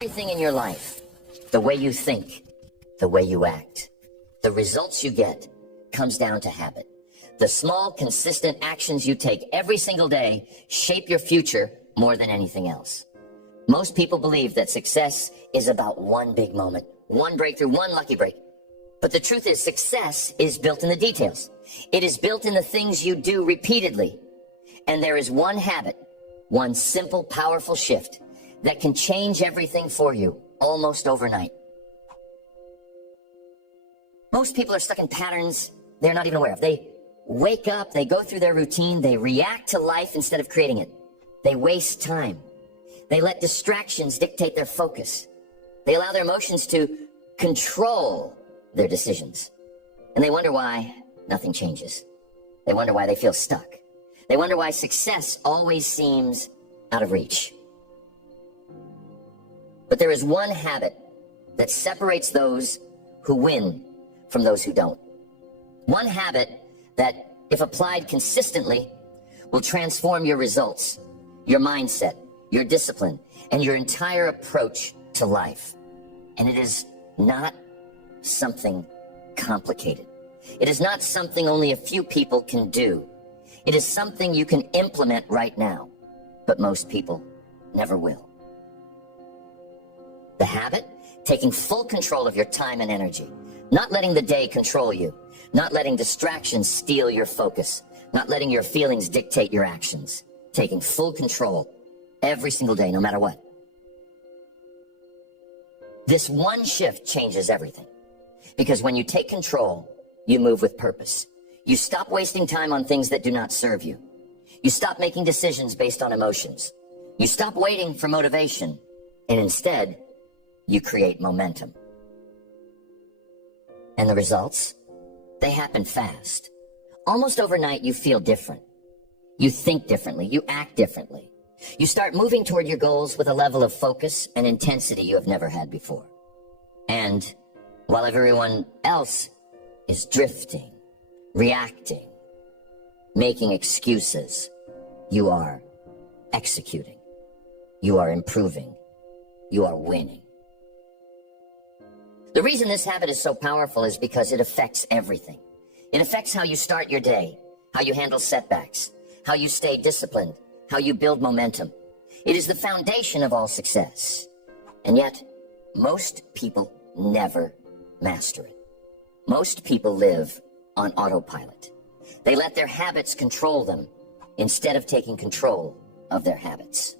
Everything in your life, the way you think, the way you act, the results you get, comes down to habit. The small, consistent actions you take every single day shape your future more than anything else. Most people believe that success is about one big moment, one breakthrough, one lucky break. But the truth is, success is built in the details. It is built in the things you do repeatedly. And there is one habit, one simple, powerful shift that can change everything for you almost overnight. Most people are stuck in patterns they're not even aware of. They wake up, they go through their routine, they react to life instead of creating it. They waste time. They let distractions dictate their focus. They allow their emotions to control their decisions. And they wonder why nothing changes. They wonder why they feel stuck. They wonder why success always seems out of reach. But there is one habit that separates those who win from those who don't. One habit that, if applied consistently, will transform your results, your mindset, your discipline, and your entire approach to life. And it is not something complicated. It is not something only a few people can do. It is something you can implement right now, but most people never will. The habit, taking full control of your time and energy, not letting the day control you, not letting distractions steal your focus, not letting your feelings dictate your actions, taking full control every single day, no matter what. This one shift changes everything, because when you take control, you move with purpose. You stop wasting time on things that do not serve you. You stop making decisions based on emotions. You stop waiting for motivation, and instead, you create momentum. And the results? They happen fast. Almost overnight, you feel different. You think differently. You act differently. You start moving toward your goals with a level of focus and intensity you have never had before. And while everyone else is drifting, reacting, making excuses, you are executing. You are improving. You are winning. The reason this habit is so powerful is because it affects everything. It affects how you start your day, how you handle setbacks, how you stay disciplined, how you build momentum. It is the foundation of all success. And yet, most people never master it. Most people live on autopilot. They let their habits control them instead of taking control of their habits.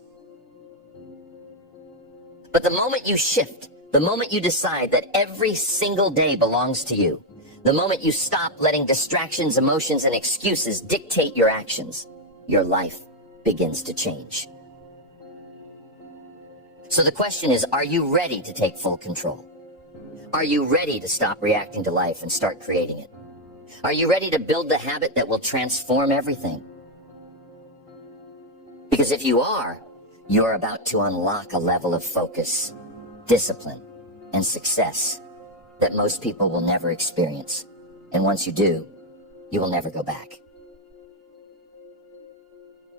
But the moment you shift, the moment you decide that every single day belongs to you, the moment you stop letting distractions, emotions, and excuses dictate your actions, your life begins to change. So the question is, are you ready to take full control? Are you ready to stop reacting to life and start creating it? Are you ready to build the habit that will transform everything? Because if you are, you're about to unlock a level of focus, discipline, and success that most people will never experience. And once you do, you will never go back.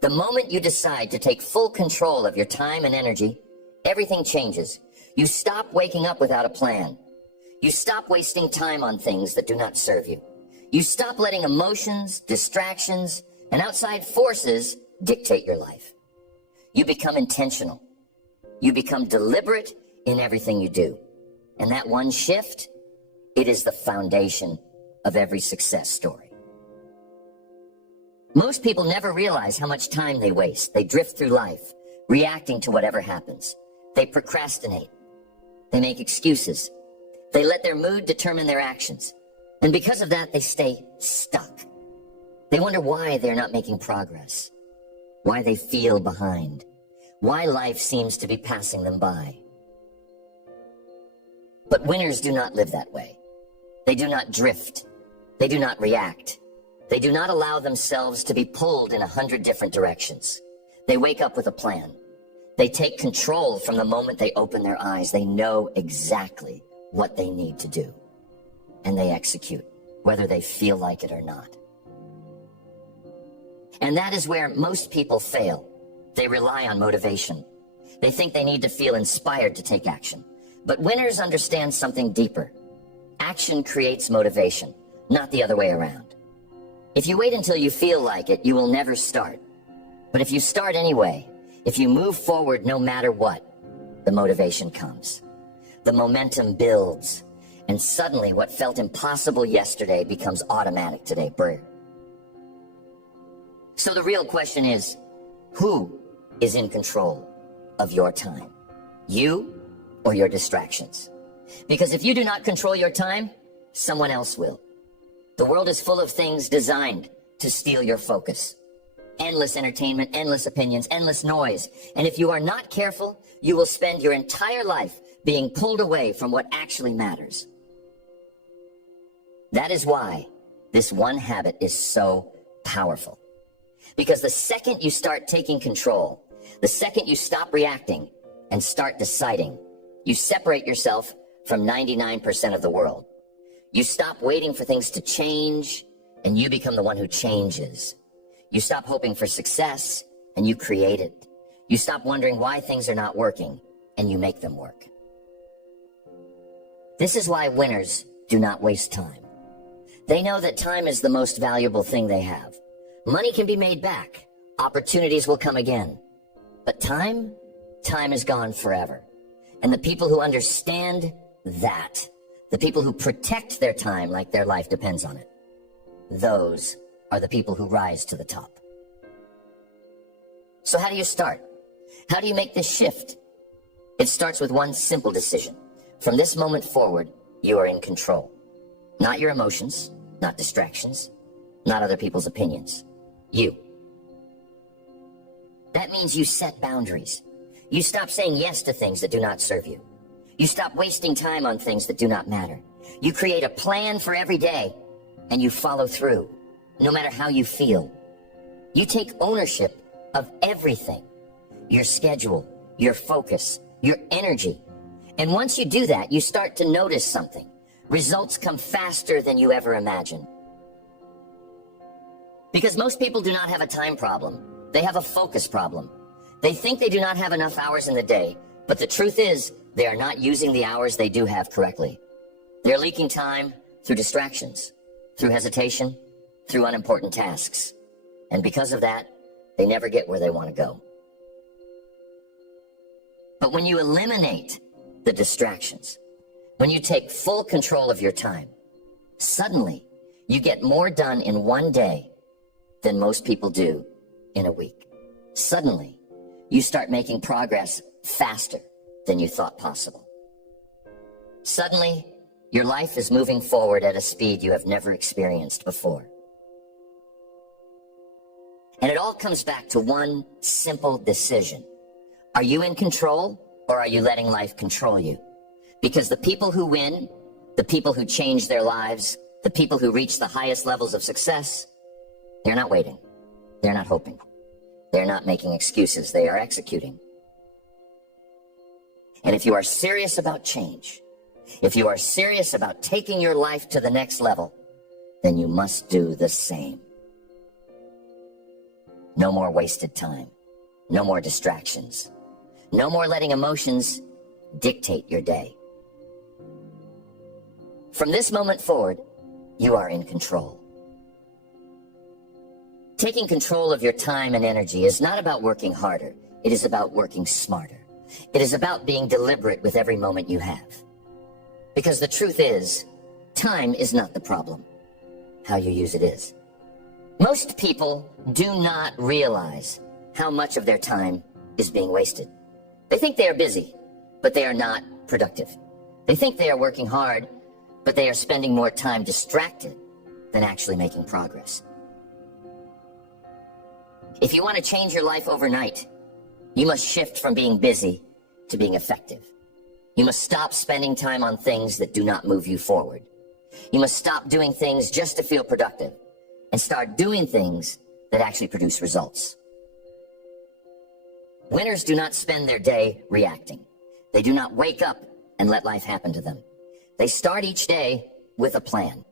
The moment you decide to take full control of your time and energy, everything changes. You stop waking up without a plan. You stop wasting time on things that do not serve you. You stop letting emotions, distractions, and outside forces dictate your life. You become intentional. You become deliberate in everything you do. And that one shift, it is the foundation of every success story. Most people never realize how much time they waste. They drift through life, reacting to whatever happens. They procrastinate. They make excuses. They let their mood determine their actions. And because of that, they stay stuck. They wonder why they're not making progress, why they feel behind, why life seems to be passing them by. But winners do not live that way. They do not drift. They do not react. They do not allow themselves to be pulled in 100 different directions. They wake up with a plan. They take control from the moment they open their eyes. They know exactly what they need to do. And they execute, whether they feel like it or not. And that is where most people fail. They rely on motivation. They think they need to feel inspired to take action. But winners understand something deeper. Action creates motivation, not the other way around. If you wait until you feel like it, you will never start. But if you start anyway, if you move forward no matter what, the motivation comes. The momentum builds. And suddenly what felt impossible yesterday becomes automatic today. Brr. So the real question is, who is in control of your time? You or your distractions? Because if you do not control your time, someone else will. The world is full of things designed to steal your focus. Endless entertainment, endless opinions, endless noise. And if you are not careful, you will spend your entire life being pulled away from what actually matters. That is why this one habit is so powerful. Because the second you start taking control, the second you stop reacting and start deciding, you separate yourself from 99% of the world. You stop waiting for things to change, and you become the one who changes. You stop hoping for success, and you create it. You stop wondering why things are not working, and you make them work. This is why winners do not waste time. They know that time is the most valuable thing they have. Money can be made back. Opportunities will come again. But time is gone forever. And the people who understand that, the people who protect their time like their life depends on it, those are the people who rise to the top. So how do you start? How do you make this shift? It starts with one simple decision. From this moment forward, you are in control. Not your emotions, not distractions, not other people's opinions. You. That means you set boundaries. You stop saying yes to things that do not serve you. You stop wasting time on things that do not matter. You create a plan for every day, and you follow through, no matter how you feel. You take ownership of everything. Your schedule, your focus, your energy. And once you do that, you start to notice something. Results come faster than you ever imagined. Because most people do not have a time problem. They have a focus problem. They think they do not have enough hours in the day, but the truth is, they are not using the hours they do have correctly. They're leaking time through distractions, through hesitation, through unimportant tasks. And because of that, they never get where they want to go. But when you eliminate the distractions, when you take full control of your time, suddenly you get more done in one day than most people do in a week. Suddenly, you start making progress faster than you thought possible. Suddenly, your life is moving forward at a speed you have never experienced before. And it all comes back to one simple decision. Are you in control, or are you letting life control you? Because the people who win, the people who change their lives, the people who reach the highest levels of success, they're not waiting. They're not hoping. They're not making excuses. They are executing. And if you are serious about change, if you are serious about taking your life to the next level, then you must do the same. No more wasted time. No more distractions. No more letting emotions dictate your day. From this moment forward, you are in control. Taking control of your time and energy is not about working harder. It is about working smarter. It is about being deliberate with every moment you have. Because the truth is, time is not the problem. How you use it is. Most people do not realize how much of their time is being wasted. They think they are busy, but they are not productive. They think they are working hard, but they are spending more time distracted than actually making progress. If you want to change your life overnight, you must shift from being busy to being effective. You must stop spending time on things that do not move you forward. You must stop doing things just to feel productive and start doing things that actually produce results. Winners do not spend their day reacting. They do not wake up and let life happen to them. They start each day with a plan.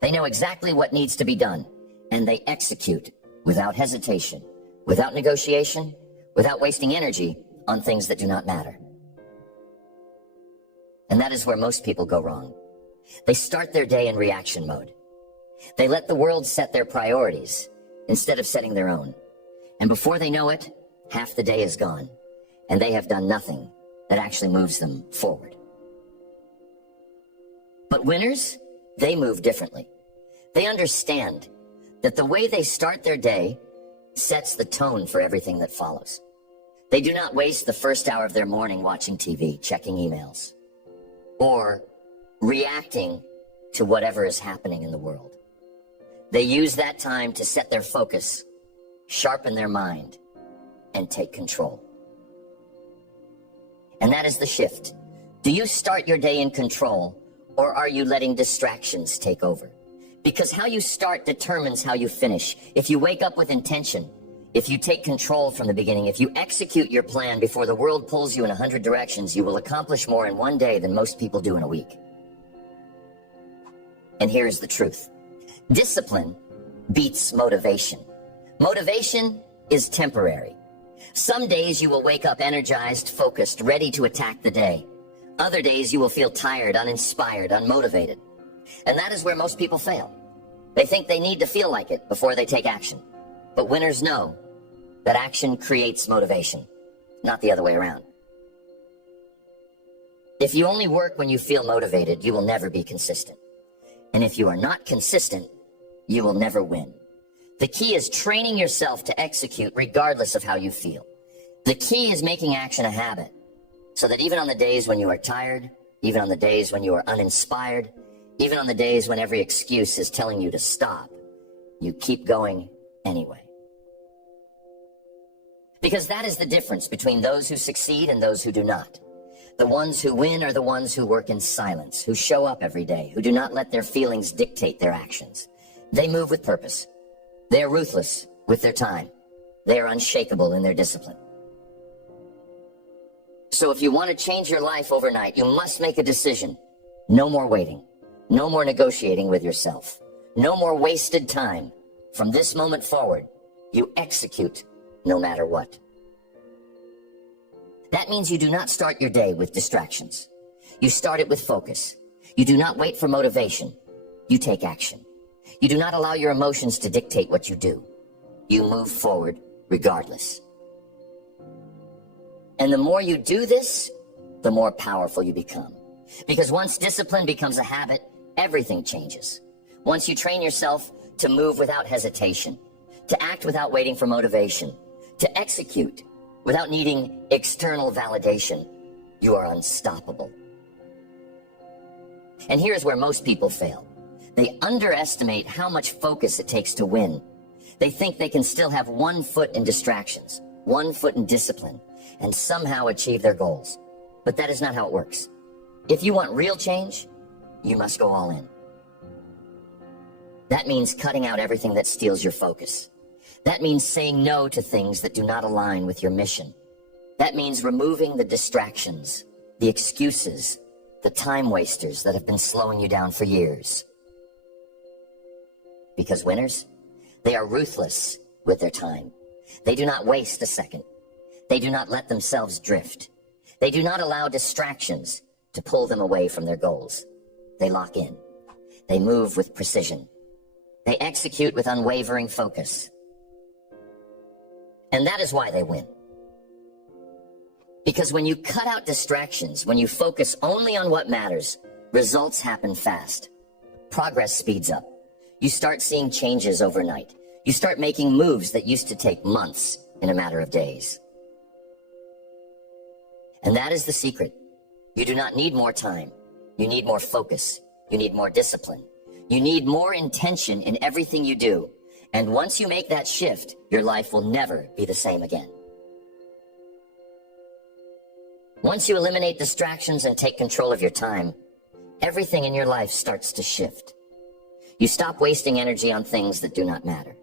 They know exactly what needs to be done, and they execute without hesitation, without negotiation, without wasting energy on things that do not matter. And that is where most people go wrong. They start their day in reaction mode. They let the world set their priorities instead of setting their own. And before they know it, half the day is gone, and they have done nothing that actually moves them forward. But winners, they move differently. They understand that the way they start their day sets the tone for everything that follows. They do not waste the first hour of their morning watching TV, checking emails, or reacting to whatever is happening in the world. They use that time to set their focus, sharpen their mind, and take control. And that is the shift. Do you start your day in control, or are you letting distractions take over? Because how you start determines how you finish. If you wake up with intention, if you take control from the beginning, if you execute your plan before the world pulls you in 100 directions, you will accomplish more in one day than most people do in a week. And here's the truth. Discipline beats motivation. Motivation is temporary. Some days you will wake up energized, focused, ready to attack the day. Other days you will feel tired, uninspired, unmotivated. And that is where most people fail. They think they need to feel like it before they take action. But winners know that action creates motivation, not the other way around. If you only work when you feel motivated, you will never be consistent. And if you are not consistent, you will never win. The key is training yourself to execute regardless of how you feel. The key is making action a habit, so that even on the days when you are tired, even on the days when you are uninspired, even on the days when every excuse is telling you to stop, you keep going anyway. Because that is the difference between those who succeed and those who do not. The ones who win are the ones who work in silence, who show up every day, who do not let their feelings dictate their actions. They move with purpose. They are ruthless with their time. They are unshakable in their discipline. So if you want to change your life overnight, you must make a decision. No more waiting. No more negotiating with yourself. No more wasted time. From this moment forward, you execute no matter what. That means you do not start your day with distractions. You start it with focus. You do not wait for motivation. You take action. You do not allow your emotions to dictate what you do. You move forward regardless. And the more you do this, the more powerful you become. Because once discipline becomes a habit, everything changes. Once you train yourself to move without hesitation, to act without waiting for motivation, to execute without needing external validation, you are unstoppable. And here's where most people fail. They underestimate how much focus it takes to win. They think they can still have 1 foot in distractions, 1 foot in discipline, and somehow achieve their goals. But that is not how it works. If you want real change, you must go all in. That means cutting out everything that steals your focus. That means saying no to things that do not align with your mission. That means removing the distractions, the excuses, the time wasters that have been slowing you down for years. Because winners, they are ruthless with their time. They do not waste a second. They do not let themselves drift. They do not allow distractions to pull them away from their goals. They lock in. They move with precision. They execute with unwavering focus. And that is why they win. Because when you cut out distractions, when you focus only on what matters, results happen fast. Progress speeds up. You start seeing changes overnight. You start making moves that used to take months in a matter of days. And that is the secret. You do not need more time. You need more focus. You need more discipline. You need more intention in everything you do. And once you make that shift, your life will never be the same again. Once you eliminate distractions and take control of your time, everything in your life starts to shift. You stop wasting energy on things that do not matter.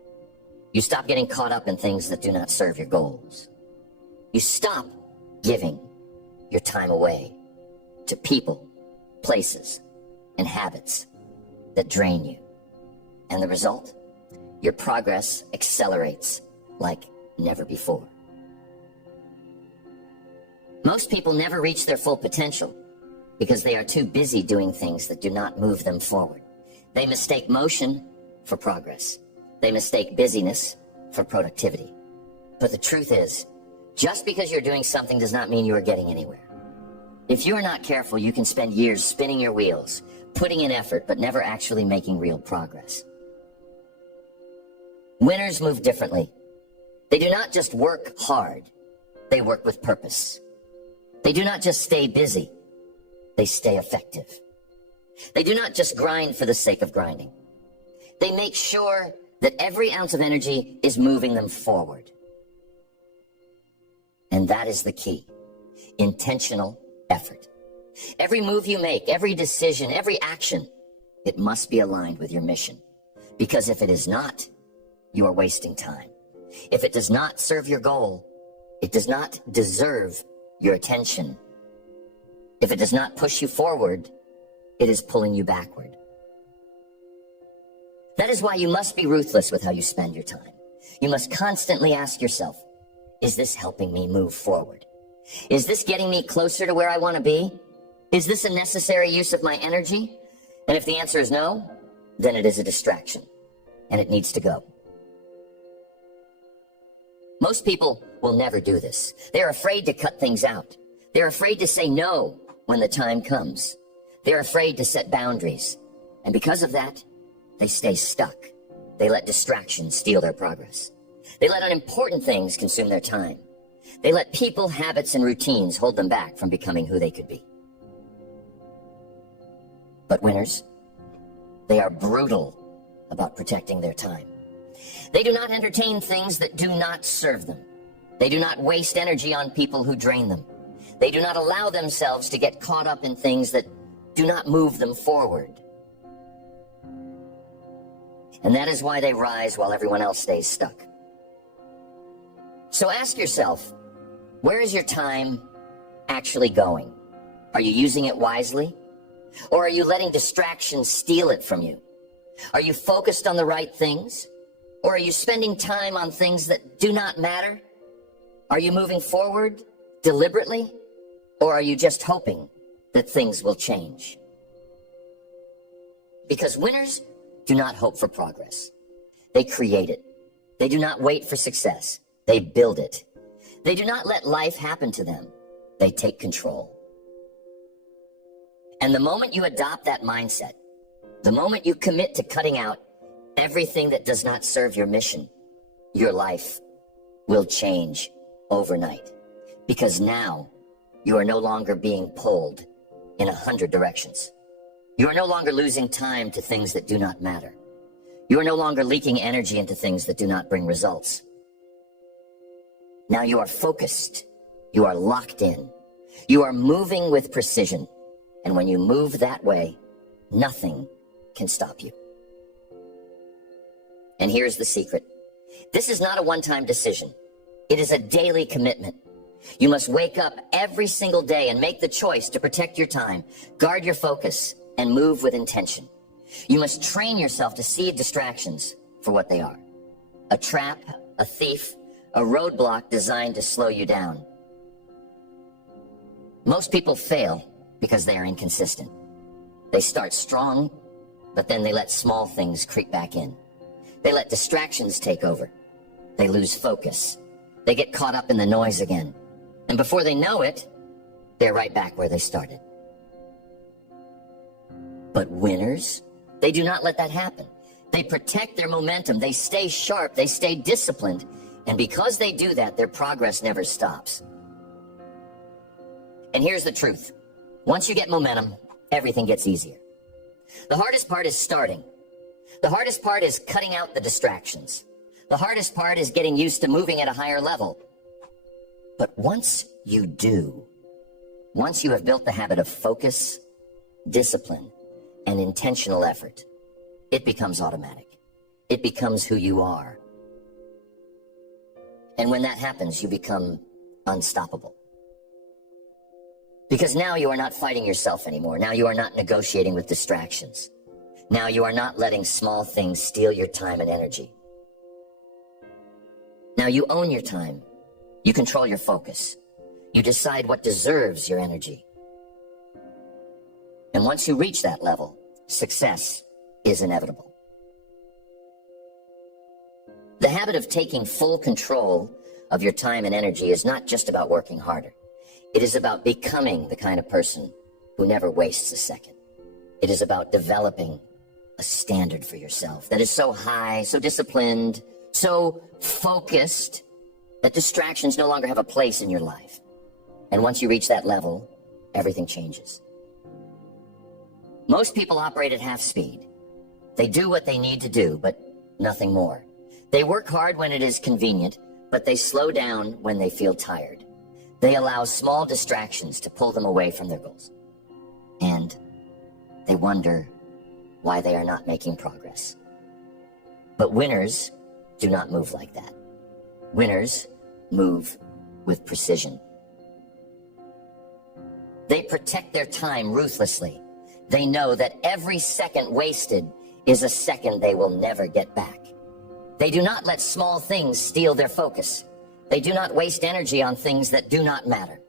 You stop getting caught up in things that do not serve your goals. You stop giving your time away to people, places, and habits that drain you. And the result? Your progress accelerates like never before. Most people never reach their full potential because they are too busy doing things that do not move them forward. They mistake motion for progress. They mistake busyness for productivity. But the truth is, just because you're doing something does not mean you are getting anywhere. If you are not careful, you can spend years spinning your wheels, putting in effort, but never actually making real progress. Winners move differently. They do not just work hard, they work with purpose. They do not just stay busy, they stay effective. They do not just grind for the sake of grinding. They make sure that every ounce of energy is moving them forward. And that is the key. Intentional effort. Every move you make, every decision, every action, it must be aligned with your mission. Because if it is not, you are wasting time. If it does not serve your goal, it does not deserve your attention. If it does not push you forward, it is pulling you backward. That is why you must be ruthless with how you spend your time. You must constantly ask yourself, is this helping me move forward? Is this getting me closer to where I want to be? Is this a necessary use of my energy? And if the answer is no, then it is a distraction, and it needs to go. Most people will never do this. They're afraid to cut things out. They're afraid to say no when the time comes. They're afraid to set boundaries. And because of that, they stay stuck. They let distractions steal their progress. They let unimportant things consume their time. They let people, habits, and routines hold them back from becoming who they could be. But winners, they are brutal about protecting their time. They do not entertain things that do not serve them. They do not waste energy on people who drain them. They do not allow themselves to get caught up in things that do not move them forward. And that is why they rise while everyone else stays stuck. So ask yourself, where is your time actually going? Are you using it wisely? Or are you letting distractions steal it from you? Are you focused on the right things? Or are you spending time on things that do not matter? Are you moving forward deliberately? Or are you just hoping that things will change? Because winners do not hope for progress. They create it. They do not wait for success. They build it. They do not let life happen to them. They take control. And the moment you adopt that mindset, the moment you commit to cutting out everything that does not serve your mission, your life will change overnight. Because now you are no longer being pulled in 100 directions. You are no longer losing time to things that do not matter. You are no longer leaking energy into things that do not bring results. Now you are focused. You are locked in. You are moving with precision. And when you move that way, nothing can stop you. And here's the secret. This is not a one-time decision. It is a daily commitment. You must wake up every single day and make the choice to protect your time, guard your focus, and move with intention. You must train yourself to see distractions for what they are. A trap, a thief, a roadblock designed to slow you down. Most people fail because they are inconsistent. They start strong, but then they let small things creep back in. They let distractions take over. They lose focus. They get caught up in the noise again. And before they know it, they're right back where they started. But winners, they do not let that happen. They protect their momentum. They stay sharp. They stay disciplined. And because they do that, their progress never stops. And here's the truth. Once you get momentum, everything gets easier. The hardest part is starting. The hardest part is cutting out the distractions. The hardest part is getting used to moving at a higher level. But once you do, once you have built the habit of focus, discipline, and intentional effort, it becomes automatic. It becomes who you are. And when that happens, you become unstoppable. Because now you are not fighting yourself anymore. Now you are not negotiating with distractions. Now you are not letting small things steal your time and energy. Now you own your time. You control your focus. You decide what deserves your energy. And once you reach that level, success is inevitable. The habit of taking full control of your time and energy is not just about working harder. It is about becoming the kind of person who never wastes a second. It is about developing a standard for yourself that is so high, so disciplined, so focused that distractions no longer have a place in your life. And once you reach that level, everything changes. Most people operate at half speed. They do what they need to do, but nothing more. They work hard when it is convenient, but they slow down when they feel tired. They allow small distractions to pull them away from their goals. And they wonder why they are not making progress. But winners do not move like that. Winners move with precision. They protect their time ruthlessly. They know that every second wasted is a second they will never get back. They do not let small things steal their focus. They do not waste energy on things that do not matter.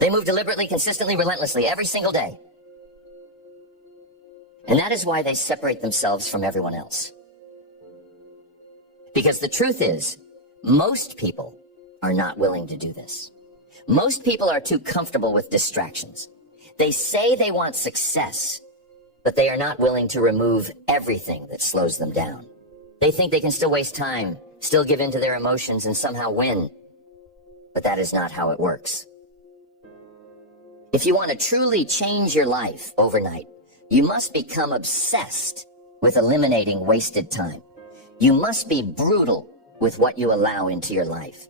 They move deliberately, consistently, relentlessly, every single day. And that is why they separate themselves from everyone else. Because the truth is, most people are not willing to do this. Most people are too comfortable with distractions. They say they want success, but they are not willing to remove everything that slows them down. They think they can still waste time, still give in to their emotions, and somehow win. But that is not how it works. If you want to truly change your life overnight, you must become obsessed with eliminating wasted time. You must be brutal with what you allow into your life.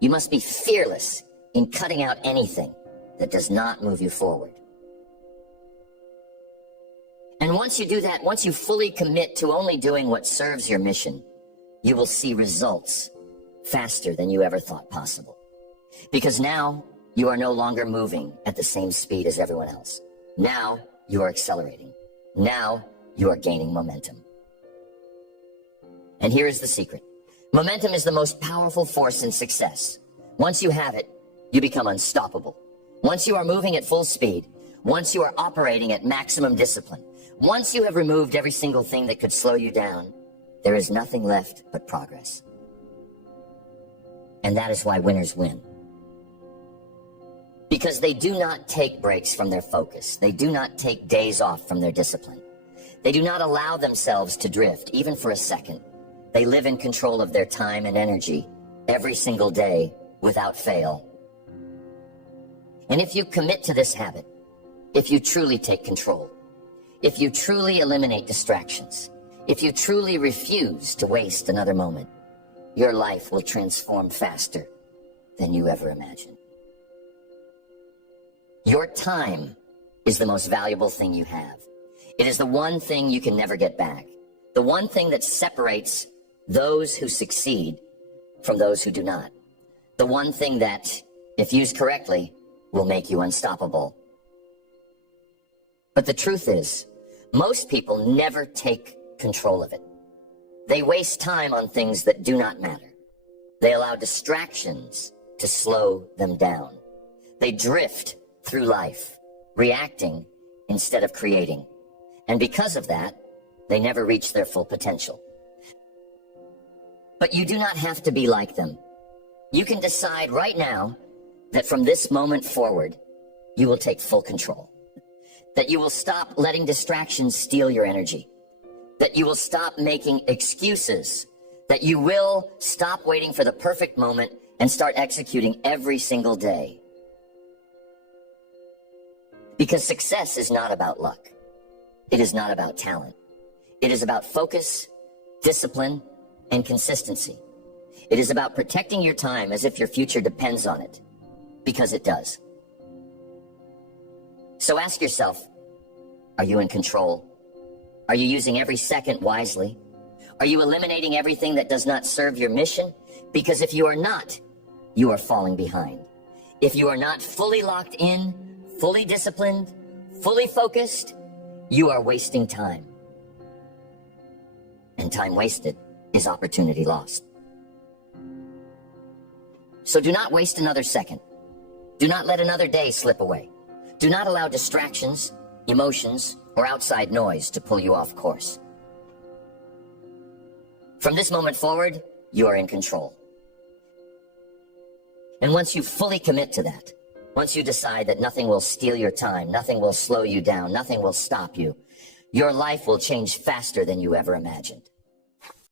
You must be fearless in cutting out anything that does not move you forward. And once you do that, once you fully commit to only doing what serves your mission, you will see results faster than you ever thought possible. Because now you are no longer moving at the same speed as everyone else. Now you are accelerating. Now you are gaining momentum. And here is the secret. Momentum is the most powerful force in success. Once you have it, you become unstoppable. Once you are moving at full speed, once you are operating at maximum discipline, once you have removed every single thing that could slow you down, there is nothing left but progress. And that is why winners win. Because they do not take breaks from their focus. They do not take days off from their discipline. They do not allow themselves to drift, even for a second. They live in control of their time and energy every single day without fail. And if you commit to this habit, if you truly take control, if you truly eliminate distractions, if you truly refuse to waste another moment, your life will transform faster than you ever imagined. Your time is the most valuable thing you have. It is the one thing you can never get back. The one thing that separates those who succeed from those who do not. The one thing that, if used correctly, will make you unstoppable. But the truth is, most people never take control of it. They waste time on things that do not matter. They allow distractions to slow them down. They drift through life, reacting instead of creating. And because of that, they never reach their full potential. But you do not have to be like them. You can decide right now that from this moment forward, you will take full control. That you will stop letting distractions steal your energy. That you will stop making excuses. That you will stop waiting for the perfect moment and start executing every single day. Because success is not about luck. It is not about talent. It is about focus, discipline, and consistency. It is about protecting your time as if your future depends on it. Because it does. So ask yourself, are you in control? Are you using every second wisely? Are you eliminating everything that does not serve your mission? Because if you are not, you are falling behind. If you are not fully locked in, fully disciplined, fully focused, you are wasting time. And time wasted is opportunity lost. So do not waste another second. Do not let another day slip away. Do not allow distractions, emotions, or outside noise to pull you off course. From this moment forward, you are in control. And once you fully commit to that, once you decide that nothing will steal your time, nothing will slow you down, nothing will stop you, your life will change faster than you ever imagined.